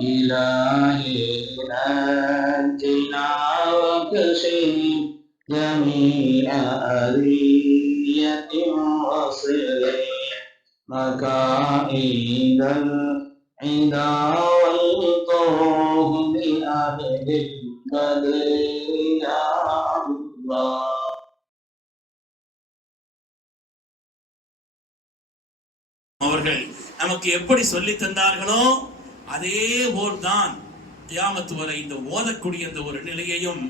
إلهي نجنا وكشف جميع أذية وصل مكائد العدا والطوه بأهل البدر يا الله அவர்கள் நமக்கு எப்படி சொல்லி தந்தார்களோ அதே போல்தான் தியாமத்து வரை இந்த ஓதக்கூடிய அந்த ஒரு நிலையையும்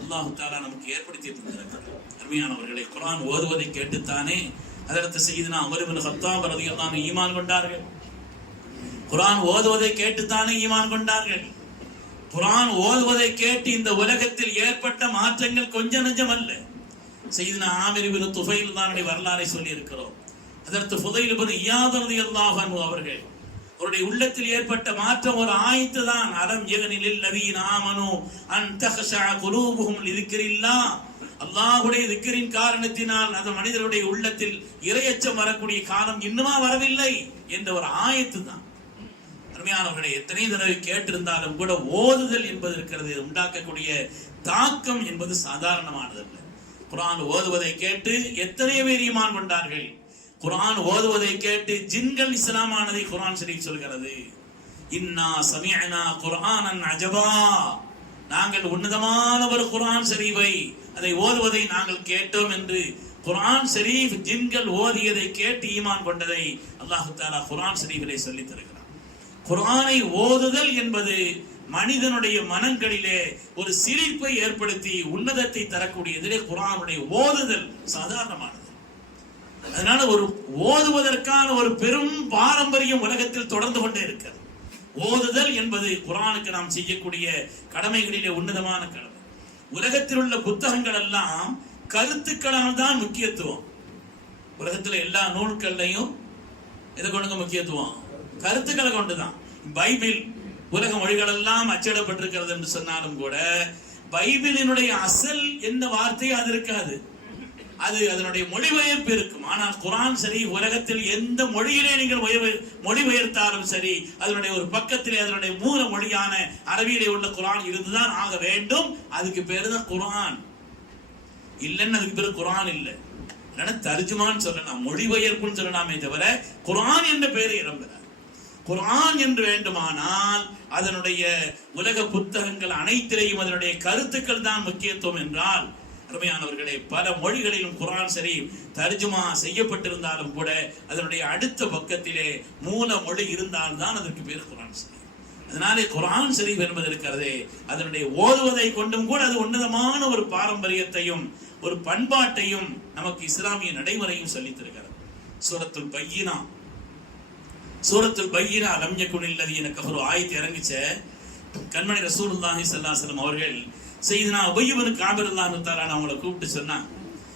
அல்லாஹு தாலா நமக்கு ஏற்படுத்தி தந்திருக்கிறார் அருமையானவர்களை குரான் ஓதுவதை கேட்டுத்தானே அதற்கு செய்து அமர் இப்னு ஹத்தாப் ரலியல்லாஹு ஈமான் கொண்டார்கள். குரான் ஓதுவதை கேட்டுத்தானே ஈமான் கொண்டார்கள். குரான் ஓதுவதை கேட்டு இந்த உலகத்தில் ஏற்பட்ட மாற்றங்கள் கொஞ்சம் நெஞ்சம் அல்ல. செய்தினா ஆமிரிபின் துஃபைல் தான் வரலாறை சொல்லி இருக்கிறோம் அதற்கு புதையில் இப்னு இயாத் அவர்கள் அவருடைய உள்ளத்தில் ஏற்பட்ட மாற்றம் ஒரு ஆயத்து தான். அலம் யகனில் லதீன் ஆமனு அந்த தஹஷா இருக்கிறில்லா அல்லாஹுடைய திக்கரின் காரணத்தினால் அந்த மனிதருடைய உள்ளத்தில் இரையச்சம் வரக்கூடிய காலம் இன்னுமா வரவில்லை என்ற ஒரு ஆயத்து தான். அருமையானவர்களை எத்தனை தடவை கேட்டிருந்தாலும் கூட ஓதுதல் என்பது இருக்கிறது. உண்டாக்கக்கூடிய தாக்கம் என்பது சாதாரணமானதல்ல. குரான் ஓதுவதை கேட்டு எத்தனை பேர் ஈமான் கொண்டார்கள்? குரான் ஓதுவதை கேட்டு ஜின்கள் இஸ்லாமானதை குரான் ஷரீஃப் சொல்கிறது. இன்னா சமியனா குர்ஆனன் அஜபா. நாங்கள் உன்னதமான ஒரு குரான் ஷரீஃபை அதை ஓதுவதை நாங்கள் கேட்டோம் என்று குரான் ஷரீஃப் ஜின்கள் ஓதியதை கேட்டு ஈமான் கொண்டதை அல்லாஹு தாலா குரான் ஷரீஃபிலே சொல்லி தருகிறார் குரானை ஓதுதல் என்பது மனிதனுடைய மனங்களிலே ஒரு சிரிப்பை ஏற்படுத்தி உன்னதத்தை தரக்கூடியதிலே குரானுடைய ஓதுதல் சாதாரணமானது. அதனால ஒரு ஓதுவதற்கான ஒரு பெரும் பாரம்பரியம் உலகத்தில் தொடர்ந்து கொண்டே இருக்கிறது. ஓதுதல் என்பது குரானுக்கு நாம் செய்யக்கூடிய கடமைகளிலே உன்னதமான கடமை. உலகத்தில் உள்ள புத்தகங்கள் எல்லாம் கருத்துக்களால் தான் முக்கியத்துவம். உலகத்தில் எல்லா நூல்கள்லையும் எதை கொண்டுங்க முக்கியத்துவம்? கருத்துக்களை கொண்டுதான் பைபிள் உலக மொழிகள் எல்லாம் அச்சிடப்பட்டிருக்கிறது என்று சொன்னாலும் கூட பைபிளினுடைய அசல் என்ன வார்த்தை அது இருக்காது. அது அதனுடைய மொழிபெயர்ப்பு இருக்கும். ஆனால் குரான் சரி உலகத்தில் எந்த மொழியிலே நீங்கள் மொழிபெயர்த்தாலும் சரி அதனுடைய ஒரு பக்கத்திலே அதனுடைய மூல மொழியான அரபியிலே உள்ள குரான் இருந்துதான் ஆக வேண்டும். அதுக்கு பேரு தான் குரான். இல்லைன்னு அதுக்கு பேரு குரான் இல்லை. இல்லைன்னா தர்ஜுமான்னு சொல்லலாம் மொழிபெயர்ப்புன்னு சொல்லலாமே தவிர குரான் என்ற பெயர் இடம்பெறார் குரான் என்று வேண்டுமானால் அதனுடைய உலக புத்தகங்கள் அனைத்திலேயும் அதனுடைய கருத்துக்கள் தான் முக்கியத்துவம் என்றால் அருமையானவர்களே பல மொழிகளிலும் குரான் சரி தர்ஜுமா செய்யப்பட்டிருந்தாலும் கூட அதனுடைய அடுத்த பக்கத்திலே மூல மொழி இருந்தால்தான் அதற்கு பேர் குரான் சரி அதனாலே குரான் ஷரீஃப் என்பது இருக்கிறதே அதனுடைய ஓதுவதை கொண்டும் கூட அது உன்னதமான ஒரு பாரம்பரியத்தையும் ஒரு பண்பாட்டையும் நமக்கு இஸ்லாமிய நடைமுறையும் சொல்லித்தருகிறது. சூரத்துல் பையினா. சூரத்துல் பையினா லம் யகுனில் எனக்கு ஒரு ஆயத்தை இறங்கிச்ச. கண்மணி ரசூலுல்லாஹி ஸல்லல்லாஹு அலைஹி அவர்கள் செய்தனா உபய்யபன் காபிரல்லாஹு தஆலா அவங்கள கூப்பிட்டு சொன்னான்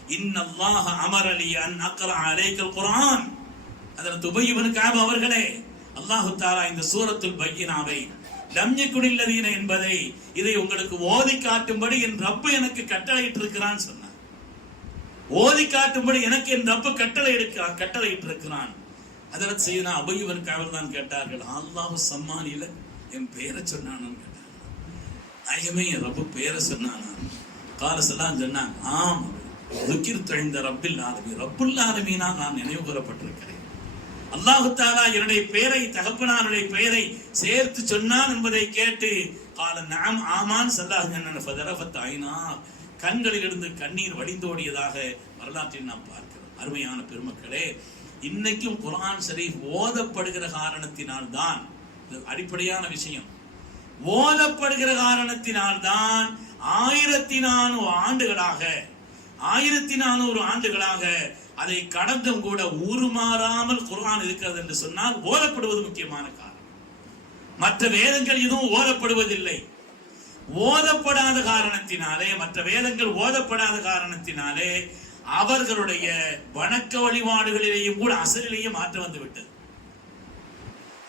இன்னல்லாஹ அமரலி அன் அக்ரா அலைக்கல் குரான் அதற்கு உபய்யபன் ஆப அவர்களே அல்லாஹு தாரா இந்த சூரத்தில் பையினாவை லம்யக்குடில்லதீன என்பதை இதை உங்களுக்கு ஓதி காட்டும்படி என் ரப்பு எனக்கு கட்டளையிட்டு இருக்கிறான் சொன்னான் ஓதி காட்டும்படி எனக்கு என் ரப்பு கட்டளை எடுக்கிறான் கட்டளையிட்டு இருக்கிறான் அதில் செய்தனா அபையவன் காவல் தான் கேட்டார்கள் அல்லாஹு சம்மானில என் பெயரை சொன்னான்னு நாயகமே என் ரப்பு பெயரை சொன்னானா? காலசெல்லாம் சொன்னாங்க ஆம் துக்கிர் தழிந்த ரப்பில் ஆலமி. ரப்புல் ஆலமீனா நான் நினைவு கூறப்பட்டிருக்கிறேன். அல்லாஹு தாலா என்னுடைய பெயரை தகப்பனாருடைய பெயரை சேர்த்து சொன்னான் என்பதை கேட்டு கால நாம் ஆமான் சல்லாஹ் ஐனா. கண்களிலிருந்து கண்ணீர் வடிந்தோடியதாக வரலாற்றில் நாம் பார்க்கிறோம். அருமையான பெருமக்களே இன்னைக்கும் குரான் ஷரீஃப் ஓதப்படுகிற காரணத்தினால் தான் இது அடிப்படையான விஷயம். ஓதப்படுகிற காரணத்தினால் தான் ஆயிரத்தி நானூறு ஆண்டுகளாக ஆயிரத்தி நானூறு ஆண்டுகளாக அதை கடந்தும் கூட உருமாறாமல் குர்ஆன் இருக்கிறது என்று சொன்னால் ஓதப்படுவது முக்கியமான காரணம். மற்ற வேதங்கள் எதுவும் ஓதப்படுவதில்லை. ஓதப்படாத காரணத்தினாலே மற்ற வேதங்கள் ஓதப்படாத காரணத்தினாலே அவர்களுடைய வணக்க வழிபாடுகளிலேயும் கூட அசலிலேயே மாற்றம் வந்து விட்டது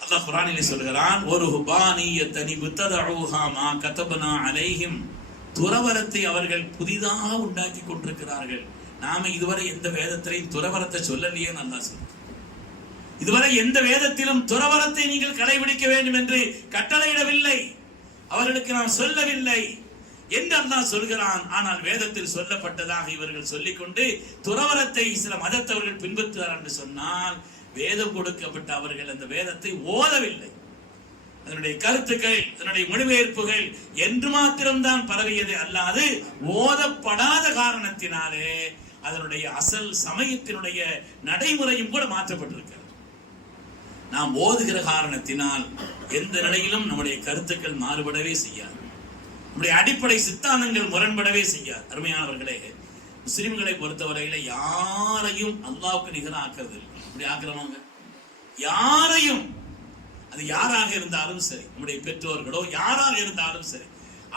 அல்லாஹ் குரானிலே சொல்கிறான் ஒரு ஹுபானியத்தனி புத்ததூஹா மா கதபனா அலைஹிம். துறவரத்தை அவர்கள் புதிதாக உண்டாக்கி கொண்டிருக்கிறார்கள். நாம இதுவரை எந்த வேதத்திலையும் துறவரத்தை சொல்லலையே நல்லா சொல்றோம் இதுவரை எந்த வேதத்திலும் துறவரத்தை நீங்கள் கடைபிடிக்க வேண்டும் என்று கட்டளையிடவில்லை. அவர்களுக்கு நாம் சொல்லவில்லை என்று அல்லாஹ் சொல்கிறான். ஆனால் வேதத்தில் சொல்லப்பட்டதாக இவர்கள் சொல்லிக்கொண்டு துறவரத்தை சில மதத்தவர்கள் பின்பற்றுவார் என்று சொன்னால் வேதம் கொடுக்கப்பட்ட அவர்கள் அந்த வேதத்தை ஓதவில்லை. அதனுடைய கருத்துக்கள் அதனுடைய மொழிபெயர்ப்புகள் என்று மாத்திரம்தான் பரவியது அல்லாது ஓதப்படாத காரணத்தினாலே அதனுடைய அசல் சமயத்தினுடைய நடைமுறையும் கூட மாற்றப்பட்டிருக்கிறது. நாம் ஓதுகிற காரணத்தினால் எந்த நிலையிலும் நம்முடைய கருத்துக்கள் மாறுபடவே செய்யாது. நம்முடைய அடிப்படை சித்தாந்தங்கள் முரண்படவே செய்யாது. அருமையானவர்களே முஸ்லிம்களை பொறுத்தவரையில யாரையும் அல்லாவுக்கு நிகர ஆக்குறது இல்லை. அப்படி ஆக்குறவங்க. யாரையும் அது யாராக இருந்தாலும் சரி நம்முடைய பெற்றோர்களோ யாராக இருந்தாலும் சரி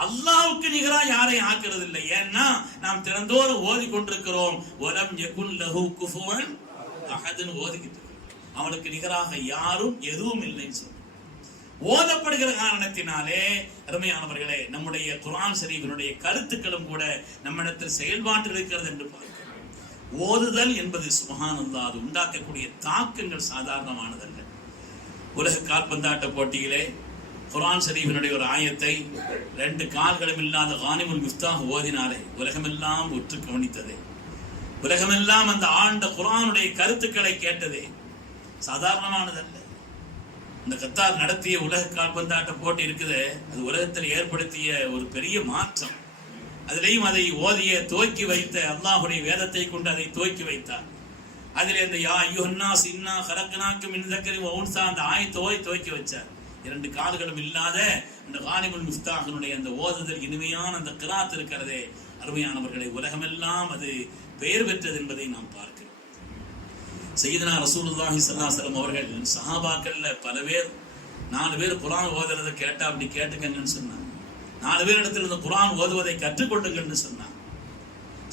அல்லாவுக்கு நிகரா யாரையும் ஆக்குறது இல்லை. ஏன்னா நாம் திறந்தோறும் ஓதி கொண்டிருக்கிறோம் ஒலம் யகுன் லஹு குஃபுவன் அகதுன்னு ஓதிக்கிட்டு. அவனுக்கு நிகராக யாரும் எதுவும் இல்லைன்னு சொல்றோம் ஓதப்படுகிற காரணத்தினாலே அருமையானவர்களே நம்முடைய குரான் ஷரீஃபினுடைய கருத்துக்களும் கூட நம்மிடத்தில் செயல்பாட்டில் இருக்கிறது என்று பார்க்கிறோம். ஓதுதல் என்பது சுபஹானல்லாஹ் அது உண்டாக்கக்கூடிய தாக்கங்கள் சாதாரணமானதல்ல. உலக கால்பந்தாட்ட போட்டியிலே குரான் ஷரீஃபினுடைய ஒரு ஆயத்தை ரெண்டு கால்களும் இல்லாத கானிமுல் மிஃப்தாக ஓதினாலே உலகமெல்லாம் உற்று கவனித்ததே. உலகமெல்லாம் அந்த ஆண்ட குரானுடைய கருத்துக்களை கேட்டதே. சாதாரணமானதல்ல. இந்த கத்தார் நடத்திய உலக கால்பந்தாட்ட போட்டி இருக்குது. அது உலகத்தில் ஏற்படுத்திய ஒரு பெரிய மாற்றம். அதிலையும் அதை ஓதிய துவக்கி வைத்த அல்லாஹுடைய வேதத்தை கொண்டு அதை துவக்கி வைத்தார். அதிலே இந்த யா யுஹன்னா சின்னா கலக்கனாக்கும் இந்த ஒன்சா அந்த ஆயத்தை துவக்கி வச்சார். இரண்டு கால்களும் இல்லாத அந்த கானிமுல் முஸ்தாகனுடைய அந்த ஓதுதல் இனிமையான அந்த கிராத் இருக்கிறதே. அருமையானவர்களை உலகமெல்லாம் அது பெயர் பெற்றது என்பதை நாம் பார்க்கிறோம். சையதுனா ரசூலுல்லாஹி ஸல்லல்லாஹு அவர்கள் சஹாபாக்கள்ல பல பேர் நாலு பேர் குரான் ஓதுறதை கேட்டா அப்படி கேட்டுக்கங்கன்னு சொன்னாங்க. நாலு பேர் இடத்துல இருந்த குரான் ஓதுவதை கற்றுக்கொள்ளுங்கன்னு சொன்னாங்க.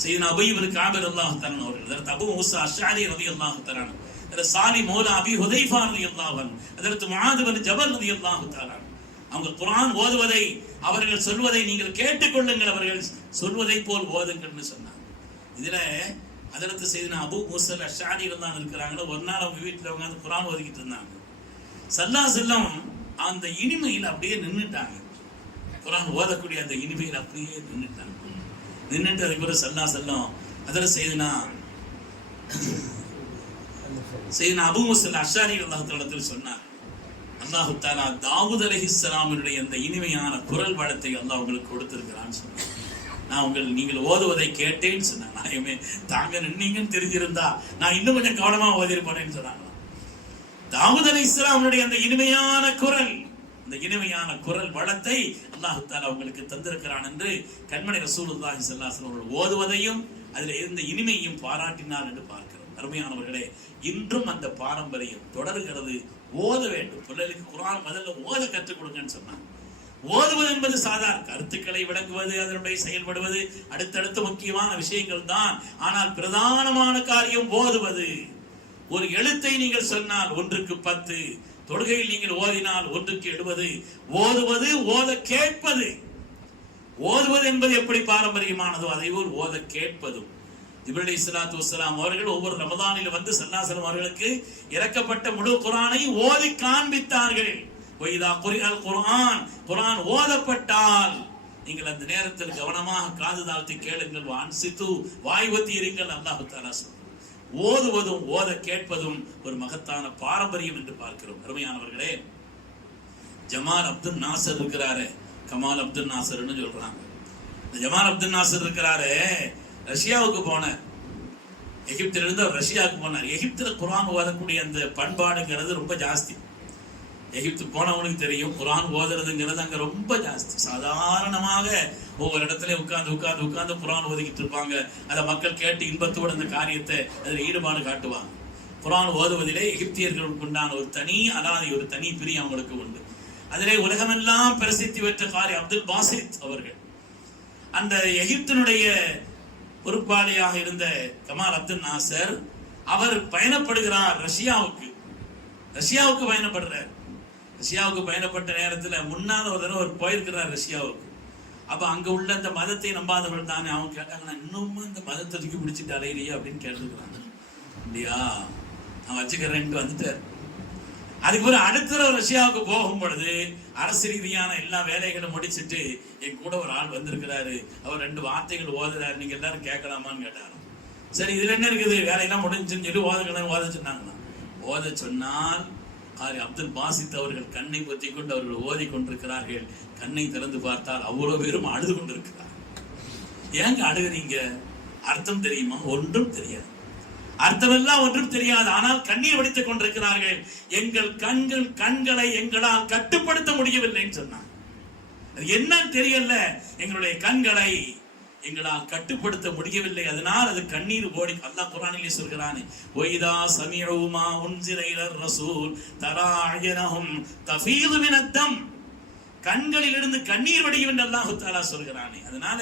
சையதுனா அபை இவர் காபிர் அல்லாஹ் அவர்கள் அதற்கு அபூ மூஸா அஷ்அரி ரலியல்லாஹு தஆலா அதற்கு சாலி மௌலா அபி ஹுதைஃபா ரவி அல்லாஹன் அதற்கு முஆத் ஜபர் ரவி ரலியல்லாஹு தஆலா அவங்க குரான் ஓதுவதை அவர்கள் சொல்வதை நீங்கள் கேட்டுக்கொள்ளுங்கள் அவர்கள் சொல்வதை போல் ஓதுங்கள்னு சொன்னாங்க. இதுல அதற்கு செய்தின அபு முசல் அஷாரி இருந்தாங்க இருக்கிறாங்களோ ஒரு நாள் அவங்க வீட்டில் அவங்க வந்து குரான் ஒதுக்கிட்டு இருந்தாங்க. சல்லா செல்லம் அந்த இனிமையில் அப்படியே நின்றுட்டாங்க குரான் ஓதக்கூடிய அந்த இனிமையில் அப்படியே நின்றுட்டாங்க நின்றுட்டு அதுக்கு பிறகு சல்லா செல்லம் அதில் செய்தினா செய்தினா அபு மூசல் அஷாரி இடத்தில் சொன்னார். அல்லாஹு தாலா தாவூத் அலைஹிஸ்ஸலாமினுடைய அந்த இனிமையான குரல் வளத்தை அல்லாஹ் உங்களுக்கு கொடுத்திருக்கிறான்னு சொன்னார். நான் உங்கள் நீங்கள் ஓதுவதை கேட்டேன்னு சொன்னாங்க நாயமே தாங்க நின்னீங்கன்னு தெரிஞ்சிருந்தா நான் இன்னும் கொஞ்சம் கவனமா ஓதிருப்பேன்னு சொன்னாங்க தாவூத் அலி இஸ்லாமுடைய அந்த இனிமையான குரல் அந்த இனிமையான குரல் வளத்தை அல்லாஹு தாலா உங்களுக்கு தந்திருக்கிறான் என்று கண்மணி ரசூலுல்லாஹி ஸல்லல்லாஹு ஓதுவதையும் அதில் இருந்த இனிமையும் பாராட்டினார் என்று பார்க்கிறோம். அருமையானவர்களே இன்றும் அந்த பாரம்பரியம் தொடர்கிறது. ஓத வேண்டும். பிள்ளைகளுக்கு குரான் முதல்ல ஓத கற்றுக் கொடுங்கன்னு சொன்னாங்க. ஓதுவது என்பது சாதாரண கருத்துக்களை விளங்குவது அதனுடைய செயல்படுவது அடுத்தடுத்த முக்கியமான விஷயங்கள் தான். ஆனால் பிரதானமான காரியம் ஓதுவது. ஒரு எழுத்தை நீங்கள் சொன்னால் ஒன்றுக்கு பத்து தொழுகையில் நீங்கள் ஓதினால் ஒன்றுக்கு எழுபது. ஓதுவது ஓத கேட்பது. ஓதுவது என்பது எப்படி பாரம்பரியமானதோ அதே போல் ஓத கேட்பதும். இப்ரலி இஸ்லாத்து வசலாம் அவர்கள் ஒவ்வொரு ரமதானில் வந்து சல்லாசலம் அவர்களுக்கு இறக்கப்பட்ட முழு குரானை ஓதி காண்பித்தார்கள். ஒய்தா குரிஅல் குரான் குரான் ஓதப்பட்டால் நீங்கள் அந்த நேரத்தில் கவனமாக காது தாழ்த்தி கேளுங்கள் வான்சித்து வாய்வத்தி இருங்கள் அல்லாஹு தாலா ஓதுவதும் ஓத கேட்பதும் ஒரு மகத்தான பாரம்பரியம் என்று பார்க்கிறோம். அருமையானவர்களே ஜமால் அப்துல் நாசர் இருக்கிறாரு. கமால் அப்துல் நாசர்னு சொல்றாங்க. ஜமால் அப்துல் நாசர் இருக்கிறாரு. ரஷ்யாவுக்கு போனார். எகிப்திலிருந்து அவர் ரஷ்யாவுக்கு போனார். எகிப்துல குரான் ஓதக்கூடிய அந்த பண்பாடுங்கிறது ரொம்ப ஜாஸ்தி. எகிப்து போனவனுக்கு தெரியும். குரான் ஓதுறதுங்கிறது அங்க ரொம்ப ஜாஸ்தி. சாதாரணமாக ஒவ்வொரு இடத்துல உட்காந்து உட்காந்து உட்காந்து குரான் ஓதிக்கிட்டு இருப்பாங்க. அதை மக்கள் கேட்டு இன்பத்தோடு அந்த காரியத்தை அதில் ஈடுபாடு காட்டுவாங்க. குரான் ஓதுவதிலே எகிப்தியர்களுக்கு உண்டான ஒரு தனி அலாதி ஒரு தனி பிரியம் அவங்களுக்கு உண்டு. அதிலே உலகமெல்லாம் பிரசித்தி பெற்ற காரி அப்துல் பாசித் அவர்கள். அந்த எகிப்தினுடைய பொறுப்பாளியாக இருந்த கமால் அப்துல் நாசர் அவர் பயணப்படுகிறார் ரஷ்யாவுக்கு. ரஷ்யாவுக்கு பயணப்படுறார். ரஷ்யாவுக்கு பயணப்பட்ட நேரத்தில் முன்னால் ஒரு தடவை அவர் போயிருக்கிறார் ரஷ்யாவுக்கு. அப்போ அங்கே உள்ள அந்த மதத்தை நம்பாதவர்கள் தானே? அவங்க கேட்டாங்கன்னா இன்னமும் இந்த மதத்தை தூக்கி பிடிச்சிட்டு அலையிலையே அப்படின்னு கேட்டுக்கிறாங்க இல்லையா நான் வச்சுக்கிறேன்ட்டு வந்துட்டார். அதுக்கு அடுத்த தடவை ரஷ்யாவுக்கு போகும் பொழுது அரசு ரீதியான எல்லா வேலைகளும் முடிச்சிட்டு என் கூட ஒரு ஆள் வந்திருக்கிறாரு. அவர் ரெண்டு வார்த்தைகள் ஓதுறாரு. நீங்கள் எல்லாரும் கேட்கலாமான்னு கேட்டாராம். சரி இதில் என்ன இருக்குது? வேலையெல்லாம் முடிஞ்சுன்னு சொல்லி ஓதுங்கன்னு ஓத சொன்னாங்களாம். ஓத சொன்னால் ஆரி அப்துல் பாசித் அவர்கள் கண்ணை பற்றி கொண்டு அவர்கள் ஓதி கொண்டிருக்கிறார்கள். கண்ணை திறந்து பார்த்தால் அவ்வளோ பேரும் அழுது கொண்டிருக்கிறார். ஏங்க அழுகுறீங்க? அர்த்தம் தெரியுமா? ஒன்றும் தெரியாது. அர்த்தமெல்லாம் ஒன்றும் தெரியாது. ஆனால் கண்ணீர் வடித்துக் கொண்டிருக்கிறார்கள். எங்கள் கண்கள் கண்களை எங்களால் கட்டுப்படுத்த முடியவில்லைன்னு சொன்னான் அது என்னன்னு தெரியல. எங்களுடைய கண்களை எங்களால் கட்டுப்படுத்த முடியவில்லை. அதனால் அது கண்ணீர் ஓடி அல்லாஹ் குர்ஆனிலே சொல்கிறானே ஒய்தா சமிஉமா உன்சிரைலர் ரசூல் தராயனஹும் தஃபீது மினத்தம் கண்களிலிருந்து கண்ணீர் வடியும் என்று அல்லாஹு தாலா சொல்கிறானே. அதனால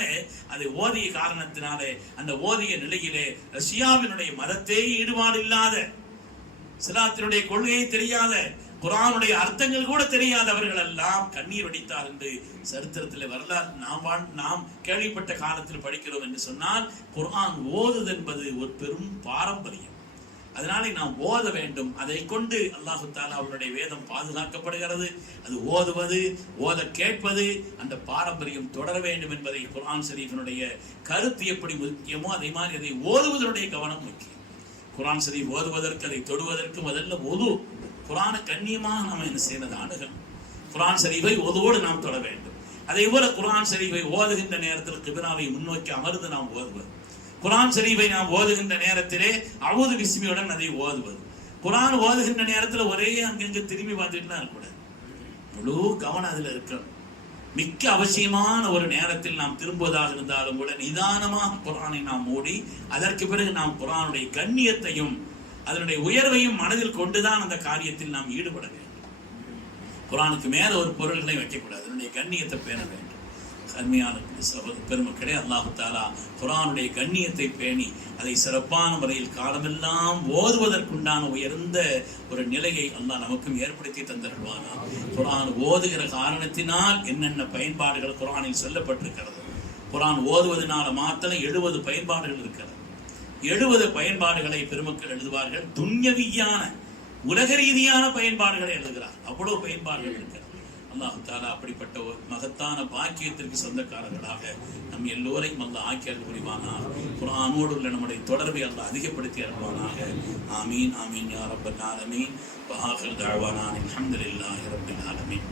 அதை ஓதிய காரணத்தினாலே அந்த ஓதிய நிலையிலே ரஷ்யாவினுடைய மதத்தே ஈடுபாடு இல்லாத சிலாத்தினுடைய கொள்கையை தெரியாத குரானுடைய அர்த்தங்கள் கூட தெரியாதவர்கள் எல்லாம் கண்ணீர் வடித்தார் என்று சரித்திரத்தில் வரலாறு. நாம் நாம் கேள்விப்பட்ட காலத்தில் படிக்கிறோம் என்று சொன்னால் குர்ஆன் ஓதுது என்பது ஒரு பெரும் பாரம்பரியம். அதனாலே நாம் ஓத வேண்டும். அதை கொண்டு அல்லாஹு தாலா அவருடைய வேதம் பாதுகாக்கப்படுகிறது. அது ஓதுவது ஓத கேட்பது அந்த பாரம்பரியம் தொடர வேண்டும் என்பதை குர்ஆன் ஷரீஃபினுடைய கருத்து எப்படி முக்கியமோ அதே மாதிரி அதை ஓதுவதனுடைய கவனம் முக்கியம். குரான் ஷரீஃப் ஓதுவதற்கு அதை தொடுவதற்கு முதல்ல ஒது குரான கண்ணியமாக நாம் என்ன செய்யறது அணுகணும் குரான் சரிவை ஓதோடு நாம் தொட வேண்டும். அதே போல குரான் சரிவை ஓதுகின்ற நேரத்தில் கிபிராவை முன்னோக்கி அமர்ந்து நாம் ஓதுவது. குரான் சரிவை நாம் ஓதுகின்ற நேரத்திலே அவது பிஸ்மியுடன் அதை ஓதுவது. குரான் ஓதுகின்ற நேரத்தில் ஒரே அங்கங்க திரும்பி பார்த்துட்டுலாம் இருக்கக்கூடாது முழு கவனம் அதில் இருக்கணும். மிக்க அவசியமான ஒரு நேரத்தில் நாம் திரும்புவதாக இருந்தாலும் கூட நிதானமாக குரானை நாம் மூடி அதற்கு பிறகு நாம் குரானுடைய கண்ணியத்தையும் அதனுடைய உயர்வையும் மனதில் கொண்டுதான் அந்த காரியத்தில் நாம் ஈடுபட வேண்டும். குரானுக்கு மேல ஒரு பொருள்களை வைக்கக்கூடாது. அதனுடைய கண்ணியத்தை பேண வேண்டும். அருமையான சகோதர பெருமக்களே அல்லாஹு தாலா குரானுடைய கண்ணியத்தை பேணி அதை சிறப்பான முறையில் காலமெல்லாம் ஓதுவதற்குண்டான உயர்ந்த ஒரு நிலையை அல்லாஹ் நமக்கும் ஏற்படுத்தி தந்திருவானா குரான் ஓதுகிற காரணத்தினால் என்னென்ன பயன்பாடுகள் குரானில் சொல்லப்பட்டிருக்கிறது? குரான் ஓதுவதனால மாத்திரம் எழுபது பயன்பாடுகள் இருக்கிறது. எழுபது பயன்பாடுகளை பெருமக்கள் எழுதுவார்கள். துன்யவியான உலக ரீதியான பயன்பாடுகளை எழுதுகிறார். அவ்வளவு பயன்பாடுகள் இருக்கிறது. அல்லாஹு தாலா அப்படிப்பட்ட ஒரு மகத்தான பாக்கியத்திற்கு சொந்தக்காரர்களாக நம் எல்லோரையும் அல்ல ஆக்கியர்கள் புரிவானாக குரானோடு உள்ள நம்முடைய தொடர்பை அல்ல அதிகப்படுத்தி அருள்வானாக. ஆமீன் ஆமீன் யா ரப்பல் ஆலமீன். வஆகிர் தாழ்வானான் அல்ஹம்துலில்லாஹி ரப்பில் ஆலமீன்.